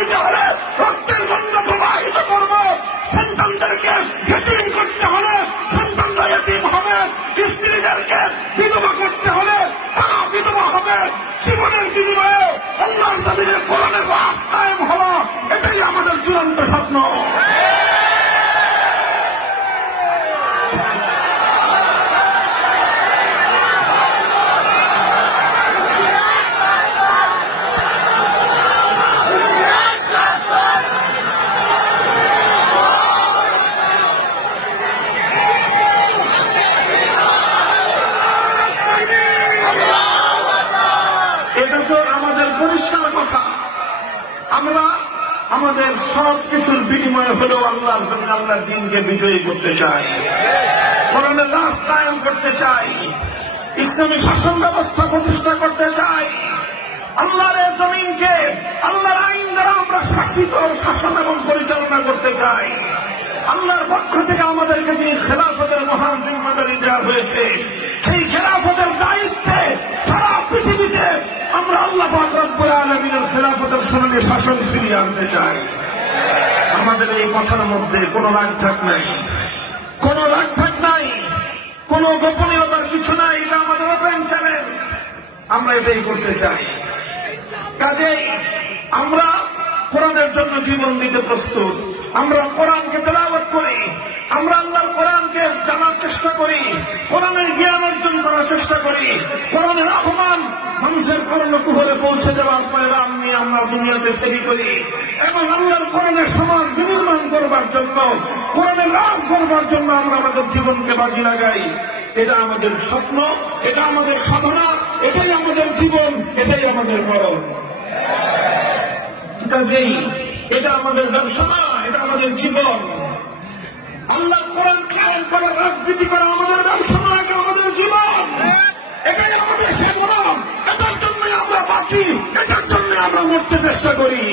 দিতে হলে রক্তের বন্ধ প্রবাহিত করব, সন্তানদেরকে ইতিম করতে হলে সন্তানরা ইতিম হবে, স্ত্রীদেরকে বিধবা করতে হলে তারা বিধবা হবে, জীবনের বিনিময়ে আল্লাহর জমিনে কোরআনের রাস্তায় হওয়া, এটাই আমাদের চূড়ান্ত স্বপ্ন। পরিষ্কার কথা, আমরা আমাদের সব কিছুর বিনিময়ে হলেও আল্লাহর জমিনে আল্লাহর দ্বীনকে বিজয়ী করতে চাই, কোরআনের রাজ কায়েম করতে চাই, ইসলামী শাসন ব্যবস্থা প্রতিষ্ঠা করতে চাই, আল্লাহর এই জমিনকে আল্লাহর আইন দ্বারা আমরা শাসিত শাসন এবং পরিচালনা করতে চাই। আল্লাহর পক্ষ থেকে আমাদেরকে যে খেলাফতের মহান জিম্মাদারি দেওয়া হয়েছে, সেই খেলাফতের দায়িত্বে সারা পৃথিবীতে আমরা আল্লাহ পাক রব্বুল আলামিনের খেলাফতের সঙ্গে শাসন ফিরিয়ে আনতে চাই। আমাদের এই কথার মধ্যে কোনো রাগঢাক নাই, কোনো রাগঢাক নাই, কোনো গোপনীয়তার কিছু নাই, এটা আমাদের ওপেন চ্যালেঞ্জ। আমরা এটাই করতে চাই। কাজেই আমরা কোরআনের জন্য জীবন দিতে প্রস্তুত। আমরা কোরআনকে তেলাওয়াত করি, আমরা আল্লাহর কোরআনকে জানার চেষ্টা করি, কোরআনের জ্ঞান অর্জন করার চেষ্টা করি, কোরআনের আহ্বান মানুষের কর্ণকুহরে পৌঁছে দেওয়ার পয়গাম নিয়ে আমরা দুনিয়াতে ফেরি করি এবং আল্লাহর কোরআনের সমাজ বিনির্মাণ করবার জন্য, কোরআনের রাজ করবার জন্য আমরা আমাদের জীবনকে বাজি লাগাই। এটা আমাদের স্বপ্ন, এটা আমাদের সাধনা, এটাই আমাদের জীবন, এটাই আমাদের মরণ। কাজেই এটা আমাদের ব্যবসা না, এটা আমাদের জীবন। আল্লাহ কোরআন কায়েম করা, রাজনীতি করা আমাদের ব্যবসা না, এটা আমাদের জীবন, এটাই আমাদের সাধনা। এটার জন্য আমরা বাঁচি, এটার জন্য আমরা মরতে চেষ্টা করি।